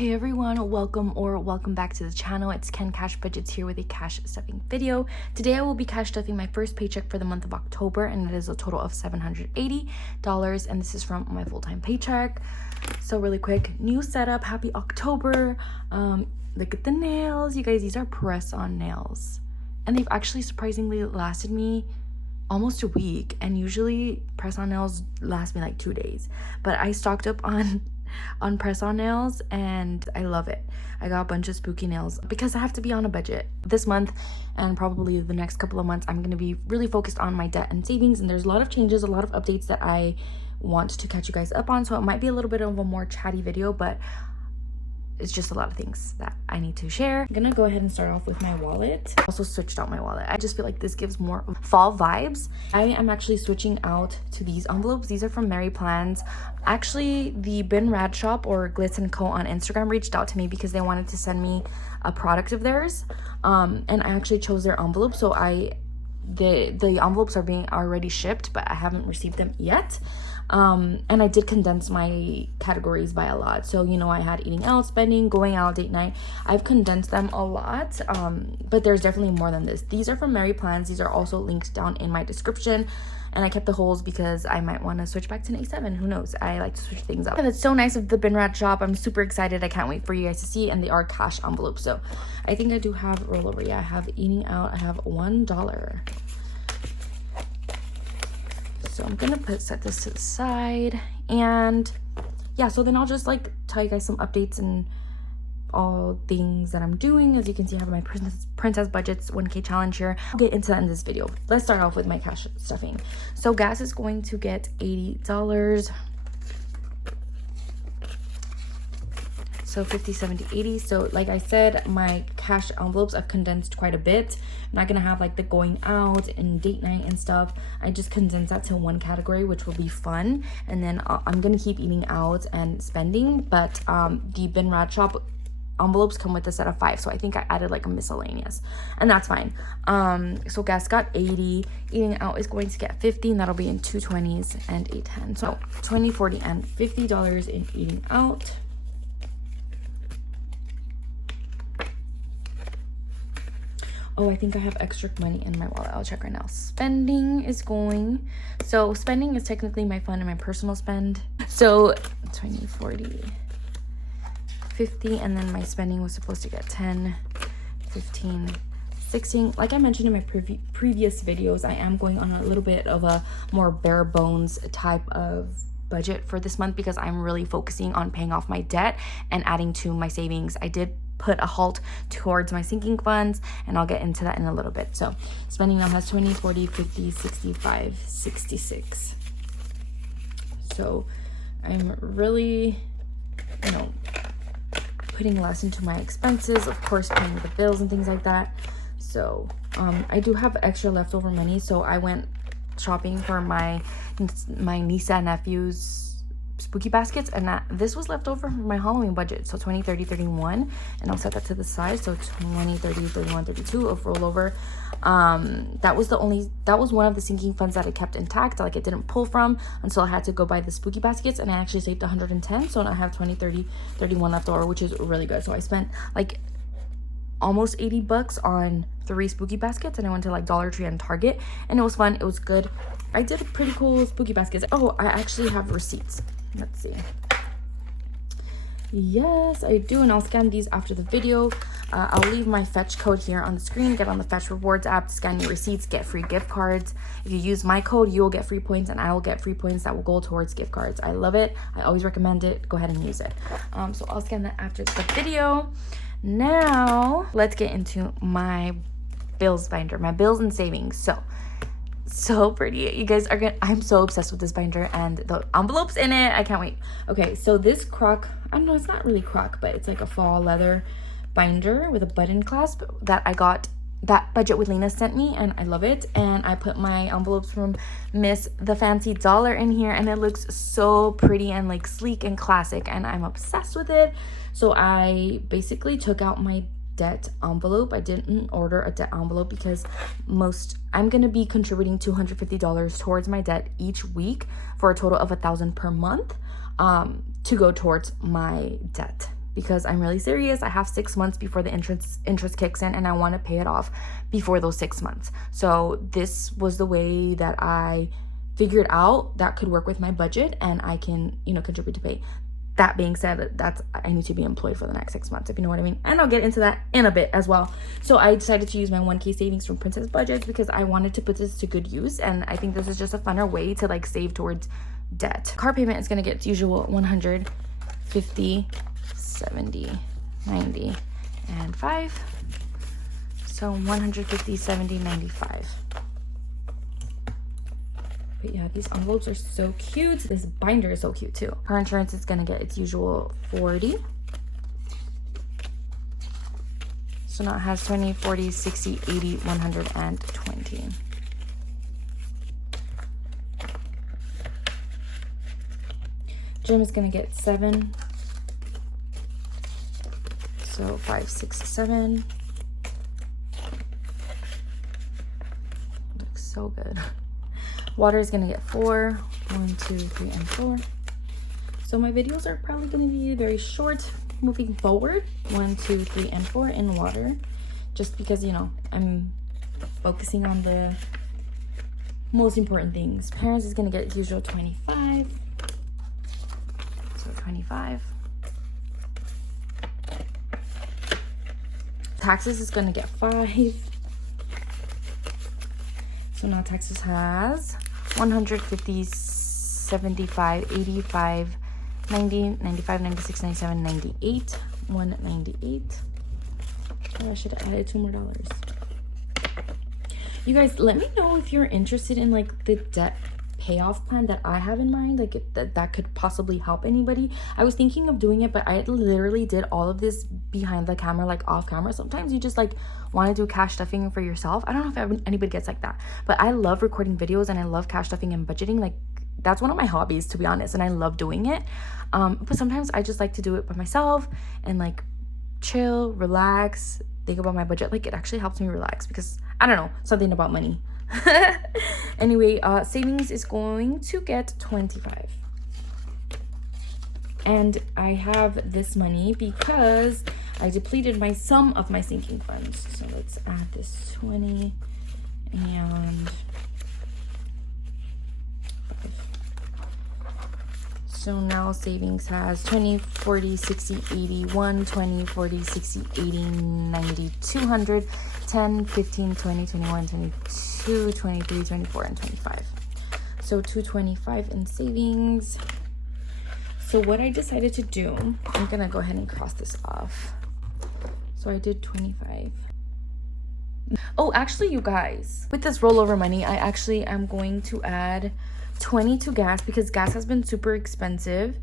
Hey everyone, welcome back to the channel. It's Ken Cash Budgets here with a cash stuffing video. Today I will be cash stuffing my first paycheck for the month of October, and it is a total of $780, and this is from my full-time paycheck. So really quick, new setup, happy October. Look at the nails, you guys. These are press-on nails, and they've actually surprisingly lasted me almost a week, and usually press-on nails last me like 2 days, but I stocked up on press-on nails and I love it. I got a bunch of spooky nails because I have to be on a budget this month, and probably the next couple of months I'm going to be really focused on my debt and savings, and there's a lot of changes, a lot of updates that I want to catch you guys up on, so it might be a little bit of a more chatty video, but it's just a lot of things that I need to share. I'm gonna go ahead and start off with my wallet. I also switched out my wallet. I just feel like this gives more fall vibes. I am actually switching out to these envelopes. These are from Merry Plans. Actually, the Bin Rad Shop or Glitz & Co on Instagram reached out to me because they wanted to send me a product of theirs. And I actually chose their envelope. So the envelopes are being already shipped, but I haven't received them yet. And I did condense my categories by a lot. So, you know, I had eating out, spending, going out, date night. I've condensed them a lot, but there's definitely more than this. These are from Merry Plans. These are also linked down in my description. And I kept the holes because I might want to switch back to an A7. Who knows? I like to switch things up. And it's so nice of the Bin Rad Shop. I'm super excited. I can't wait for you guys to see. And they are cash envelopes. So I think I do have rollover. Yeah, I have eating out. I have $1. So I'm gonna set this to the side, and yeah, so then I'll just like tell you guys some updates and all things that I'm doing. As you can see, I have my princess budgets 1K challenge here. I'll get into that in this video. Let's start off with my cash stuffing. So gas is going to get $80. So 50, 70, 80. So like I said, my cash envelopes I've condensed quite a bit. I'm not gonna have like the going out and date night and stuff. I just condensed that to one category, which will be fun. And then I'm gonna keep eating out and spending, but the Bin Rad Shop envelopes come with a set of 5, so I think I added like a miscellaneous, and that's fine. So gas got 80, eating out is going to get 50, and that'll be in 220s and 810. So 20, 40, and $50 in eating out. Oh, I think I have extra money in my wallet. I'll check right now. Spending is going. So spending is technically my fun and my personal spend. So 20, 40, 50. And then my spending was supposed to get 10, 15, 16. Like I mentioned in my previous videos, I am going on a little bit of a more bare bones type of budget for this month because I'm really focusing on paying off my debt and adding to my savings. I did put a halt towards my sinking funds, and I'll get into that in a little bit. So spending now has 20, 40, 50, 65, 66. So I'm really, you know, putting less into my expenses, of course paying the bills and things like that. So I do have extra leftover money, so I went shopping for my niece and nephew's spooky baskets, and this was left over from my Halloween budget. So 20, 30, 31, and I'll set that to the side. So 20, 30, 31, 32 of rollover. That was one of the sinking funds that I kept intact, like it didn't pull from until I had to go buy the spooky baskets, and I actually saved 110. So now I have 20, 30, 31 left over, which is really good. So I spent like almost $80 on 3 spooky baskets, and I went to like Dollar Tree and Target, and it was fun. It was good. I did pretty cool spooky baskets. Oh, I actually have receipts. Let's see. Yes, I do, and I'll scan these after the video. I'll leave my fetch code here on the screen. Get on the Fetch Rewards app to scan your receipts, get free gift cards. If you use my code, you'll get free points, and I will get free points that will go towards gift cards. I love it. I always recommend it. Go ahead and use it. So I'll scan that after the video. Now, let's get into my bills binder, my bills and savings. So pretty. You guys are gonna, I'm so obsessed with this binder and the envelopes in it. I can't wait. Okay, so this Croc, I don't know, it's not really Croc, but it's like a fall leather binder with a button clasp that I got, that Budget with Lena sent me, and I love it. And I put my envelopes from Miss the Fancy Dollar in here, and it looks so pretty and like sleek and classic, and I'm obsessed with it. So I basically took out my debt envelope. I didn't order a debt envelope because I'm going to be contributing $250 towards my debt each week for a total of $1,000 per month to go towards my debt. because I'm really serious. I have 6 months before the interest kicks in, and I want to pay it off before those 6 months. So this was the way that I figured out that could work with my budget, and I can, you know, contribute to pay. That being said, I need to be employed for the next 6 months, if you know what I mean. And I'll get into that in a bit as well. So I decided to use my 1K savings from Princess Budgets because I wanted to put this to good use. And I think this is just a funner way to like save towards debt. Car payment is going to get its usual 150, 70, 90, and 5. So 150, 70, 95. But yeah, these envelopes are so cute. This binder is so cute too. Car insurance is gonna get its usual 40. So now it has 20, 40, 60, 80, 100, and 20. Gym is gonna get 7. So 5, 6, 7. Looks so good. Water is gonna get 4. 1, 2, 3, and 4. So my videos are probably gonna be very short moving forward. 1, 2, 3, and 4 in water, just because, you know, I'm focusing on the most important things. Parents is gonna get usual 25. So 25. Taxes is gonna get 5. So now taxes has 150, 75, 85, 90, 95, 96, 97, 98, 198. Oh, I should have added $2 more. You guys, let me know if you're interested in like the debt payoff plan that I have in mind, like that could possibly help anybody. I was thinking of doing it, but I literally did all of this behind the camera, like off camera. Sometimes you just like want to do cash stuffing for yourself. I don't know if anybody gets like that, but I love recording videos and I love cash stuffing and budgeting. Like that's one of my hobbies, to be honest, and I love doing it. But sometimes I just like to do it by myself and like chill, relax, think about my budget. Like it actually helps me relax because I don't know, something about money. Anyway, savings is going to get 25. And I have this money because I depleted some of my sinking funds. So let's add this 20 and 5. So now savings has 20, 40, 60, 80, 1, 20, 40, 60, 80, 90, 200, 10, 15, 20, 21, 22, 23, 24, and 25. So 225 in savings. So what I decided to do, I'm gonna go ahead and cross this off. So I did 25. Oh, actually, you guys, with this rollover money, I actually am going to add 20 to gas because gas has been super expensive.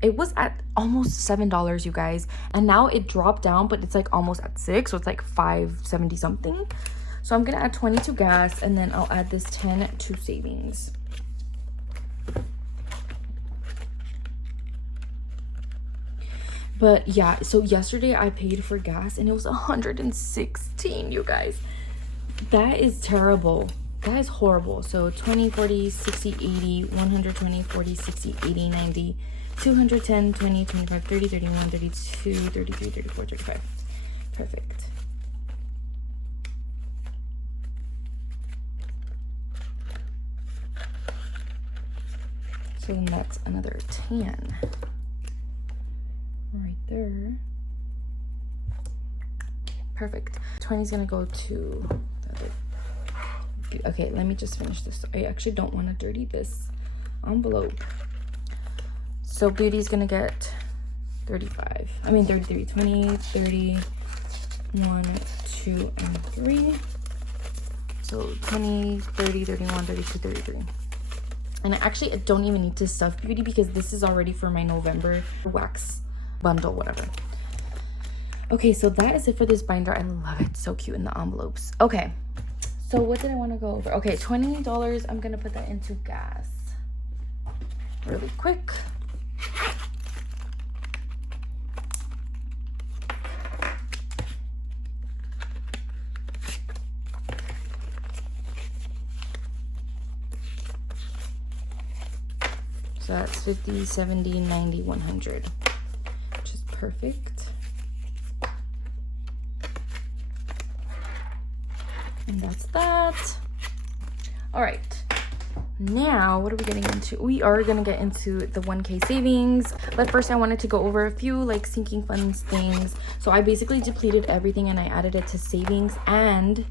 It was at almost $7, you guys, and now it dropped down, but it's like almost at 6, so it's like $5.70 something. So I'm gonna add 20 to gas, and then I'll add this 10 to savings. But yeah, so yesterday I paid for gas and it was 116, you guys. That is terrible. That is horrible. So 20, 40, 60, 80, 120, 40, 60, 80, 90, 210, 20, 25, 30, 31, 32, 33, 34, 35. Perfect. So then that's another 10 right there. Perfect. 20 is gonna go to the other. Okay, let me just finish this. I actually don't want to dirty this envelope. So beauty is gonna get 35. I mean 33, 20, 30, 1, 2, and 3. So 20, 30, 31, 32, 33. And I don't even need to stuff beauty because this is already for my November wax bundle, whatever. Okay, so that is it for this binder. I love it. So cute in the envelopes. Okay, so what did I want to go over? Okay, $20. I'm gonna put that into gas really quick. So that's 50, 70, 90, 100. Which is perfect. And that's that. All right. Now, what are we getting into? We are going to get into the 1K savings. But first, I wanted to go over a few like sinking funds things. So I basically depleted everything and I added it to savings, and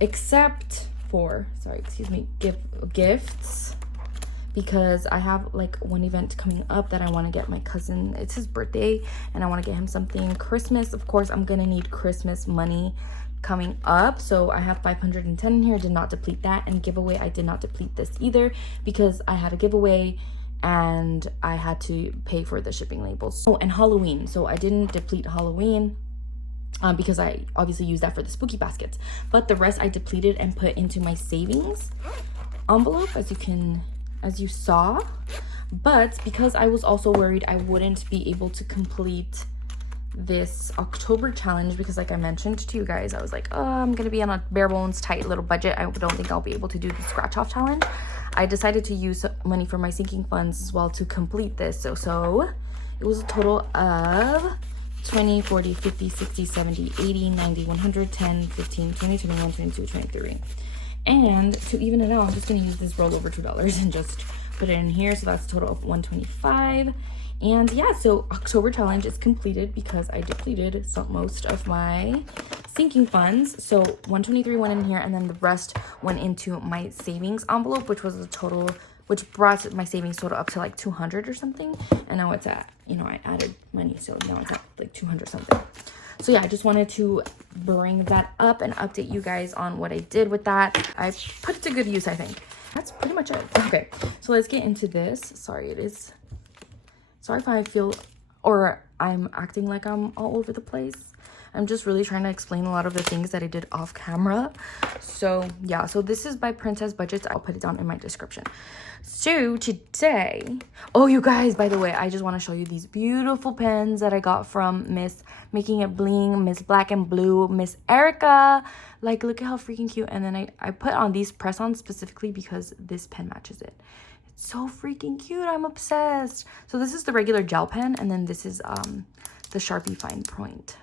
except for, gifts. Because I have like one event coming up that I want to get my cousin. It's his birthday and I want to get him something. Christmas, of course, I'm going to need Christmas money coming up. So I have 510 in here. Did not deplete that. And giveaway, I did not deplete this either because I had a giveaway and I had to pay for the shipping labels. Oh, and Halloween. So I didn't deplete Halloween because I obviously used that for the spooky baskets. But the rest I depleted and put into my savings envelope, as you saw. But because I was also worried I wouldn't be able to complete this October challenge, because like I mentioned to you guys, I was like, oh, I'm gonna be on a bare bones tight little budget. I don't think I'll be able to do the scratch off challenge. I decided to use money from my sinking funds as well to complete this. So it was a total of 20, 40, 50, 60, 70, 80, 90, 100, 10, 15, 20, 21, 22, 23. And to even it out, I'm just going to use this roll over $2 and just put it in here. So that's a total of 125. And yeah, so October challenge is completed because I depleted most of my sinking funds. So 123 went in here, and then the rest went into my savings envelope, which was a total, which brought my savings total up to like 200 or something. And now it's at, I added money, so now it's at like 200 something. So yeah, I just wanted to bring that up and update you guys on what I did with that. I put it to good use, I think. That's pretty much it. Okay, so let's get into this. Sorry if I feel or I'm acting like I'm all over the place. I'm just really trying to explain a lot of the things that I did off camera. So yeah, so this is by Princess Budgets. I'll put it down in my description. So today, oh, you guys, by the way, I just want to show you these beautiful pens that I got from Miss Making It Bling, Miss Black and Blue, Miss Erica. Like, look at how freaking cute. And then I put on these press-ons specifically because this pen matches it. It's so freaking cute. I'm obsessed. So this is the regular gel pen, and then this is the Sharpie Fine Point.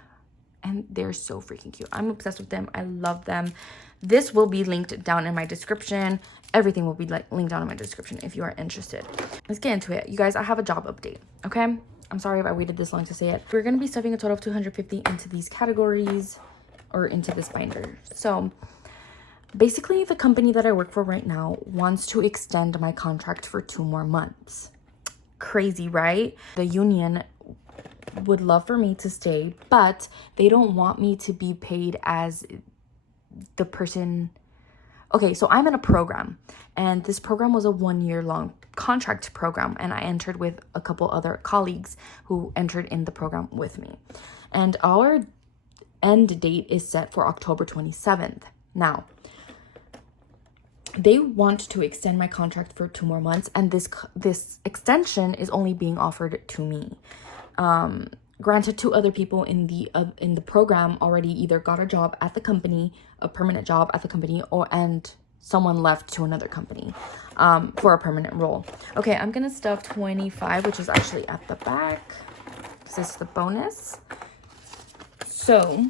And they're so freaking cute. I'm obsessed with them. I love them. This will be linked down in my description. Everything will be linked down in my description if you are interested. Let's get into it. You guys, I have a job update, okay? I'm sorry if I waited this long to say it. We're going to be stuffing a total of 250 into these categories or into this binder. So basically, the company that I work for right now wants to extend my contract for 2 more months. Crazy, right? The union would love for me to stay, but they don't want me to be paid as the person. Okay, so I'm in a program, and this program was a 1-year-long contract program, and I entered with a couple other colleagues who entered in the program with me. And our end date is set for October 27th. Now, they want to extend my contract for 2 more months, and this extension is only being offered to me. Granted, 2 other people in the program already either got a job at the company, a permanent job at the company, and someone left to another company for a permanent role. Okay, I'm gonna stuff 25, which is actually at the back. This is the bonus. So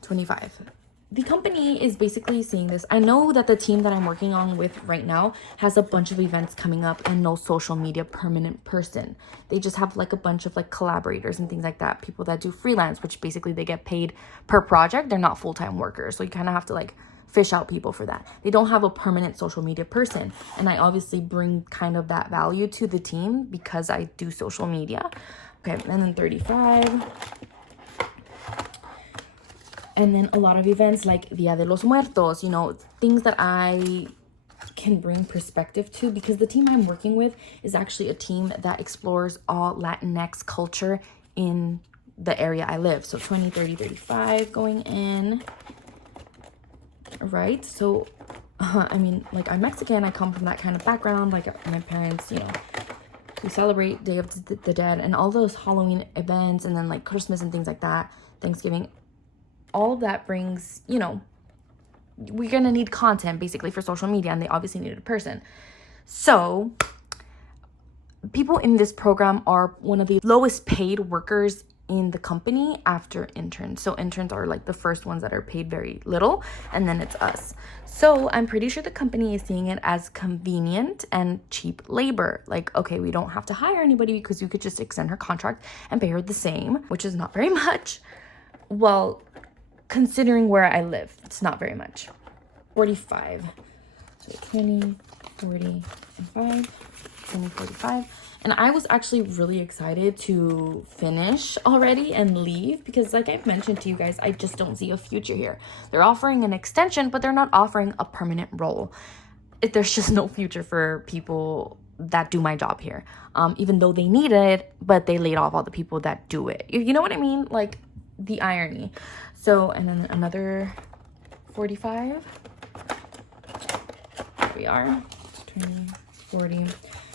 25. The company is basically seeing this. I know that the team that I'm working on with right now has a bunch of events coming up and no social media permanent person. They just have like a bunch of like collaborators and things like that. People that do freelance, which basically they get paid per project. They're not full-time workers. So you kind of have to like fish out people for that. They don't have a permanent social media person. And I obviously bring kind of that value to the team because I do social media. Okay, and then 35. And then a lot of events like Dia de los Muertos, things that I can bring perspective to, because the team I'm working with is actually a team that explores all Latinx culture in the area I live. So 20, 30, 35 going in, right? So, I mean, like, I'm Mexican. I come from that kind of background. Like, my parents, we celebrate Day of the Dead and all those Halloween events, and then like Christmas and things like that, Thanksgiving. All of that brings, we're going to need content basically for social media, and they obviously needed a person. So people in this program are one of the lowest paid workers in the company after interns. So interns are like the first ones that are paid very little, and then it's us. So I'm pretty sure the company is seeing it as convenient and cheap labor. Like, okay, we don't have to hire anybody because you could just extend her contract and pay her the same, which is not very much. Well, considering where I live, it's not very much. 45. So 20, 40, and 5, 20, 45. And I was actually really excited to finish already and leave because, like I've mentioned to you guys, I just don't see a future here. They're offering an extension, but they're not offering a permanent role. There's just no future for people that do my job here. Even though they need it, but they laid off all the people that do it. You know what I mean? Like, the irony. So, and then another 45. There we are. 20, 40.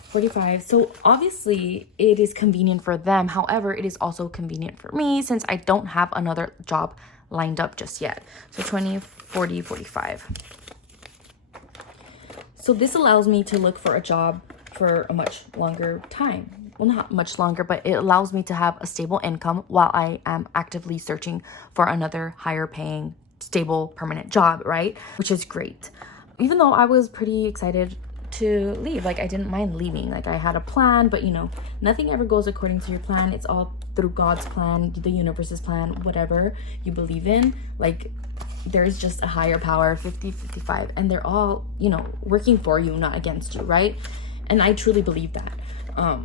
45. So obviously it is convenient for them. However, it is also convenient for me since I don't have another job lined up just yet. So 20, 40, 45. So this allows me to look for a job for a much longer time. Well, not much longer, but it allows me to have a stable income while I am actively searching for another higher paying, stable, permanent job, right? Which is great. Even though I was pretty excited to leave, like I didn't mind leaving, like I had a plan, but you know, nothing ever goes according to your plan. It's all through God's plan, the universe's plan, whatever you believe in. Like, there's just a higher power, 50, 55, and they're all, you know, working for you, not against you, right? And I truly believe that.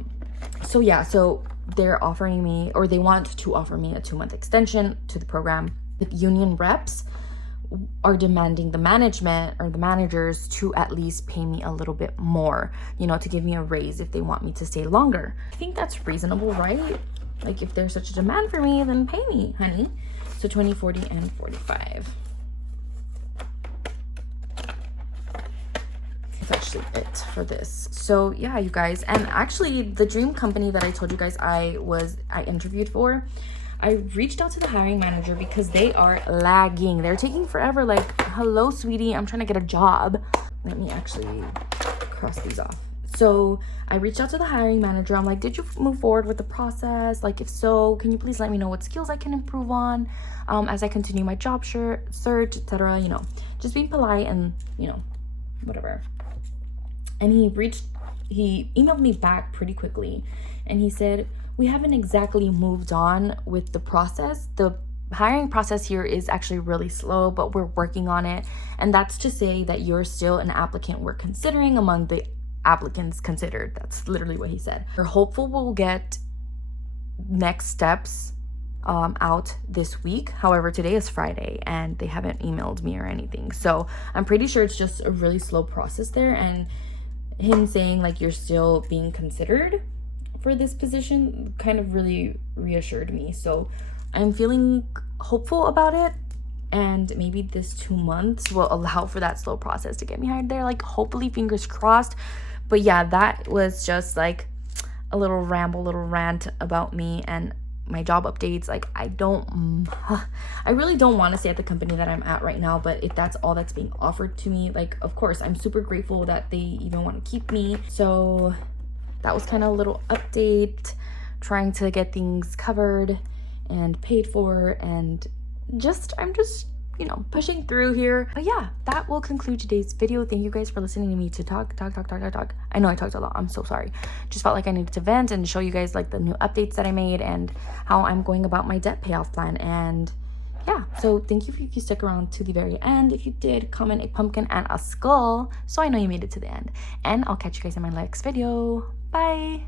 So yeah, so they're offering me, or they want to offer me, a 2-month extension to the program. The union reps are demanding the management or the managers to at least pay me a little bit more, you know, to give me a raise if they want me to stay longer. I think that's reasonable, right? Like, if there's such a demand for me, then pay me, honey. So 20, 40, and 45. That's actually it for this. So yeah, you guys, and actually the dream company that I told you guys I interviewed for, I reached out to the hiring manager because they are lagging. They're taking forever. Like, hello, sweetie, I'm trying to get a job. Let me actually cross these off. So I reached out to the hiring manager. I'm like, did you move forward with the process? Like, if so, can you please let me know what skills I can improve on as I continue my job search, etc. You know, just being polite and, you know, whatever. And he emailed me back pretty quickly. And he said, we haven't exactly moved on with the process. The hiring process here is actually really slow, but we're working on it. And that's to say that you're still an applicant we're considering among the applicants considered. That's literally what he said. We're hopeful we'll get next steps out this week. However, today is Friday and they haven't emailed me or anything. So I'm pretty sure it's just a really slow process there. And him saying like you're still being considered for this position kind of really reassured me. So I'm feeling hopeful about it, and maybe this 2 months will allow for that slow process to get me hired there. Like, hopefully, fingers crossed. But yeah, that was just like a little rant about me and my job updates. Like, I really don't want to stay at the company that I'm at right now, but if that's all that's being offered to me, like, of course, I'm super grateful that they even want to keep me. So that was kind of a little update, trying to get things covered and paid for, and I'm just, you know, pushing through here. But yeah, that will conclude today's video. Thank you guys for listening to me to talk. I know I talked a lot. I'm so sorry. Just felt like I needed to vent and show you guys like the new updates that I made and how I'm going about my debt payoff plan. And yeah, so thank you if you stuck around to the very end. If you did, comment a pumpkin and a skull so I know you made it to the end. And I'll catch you guys in my next video. Bye.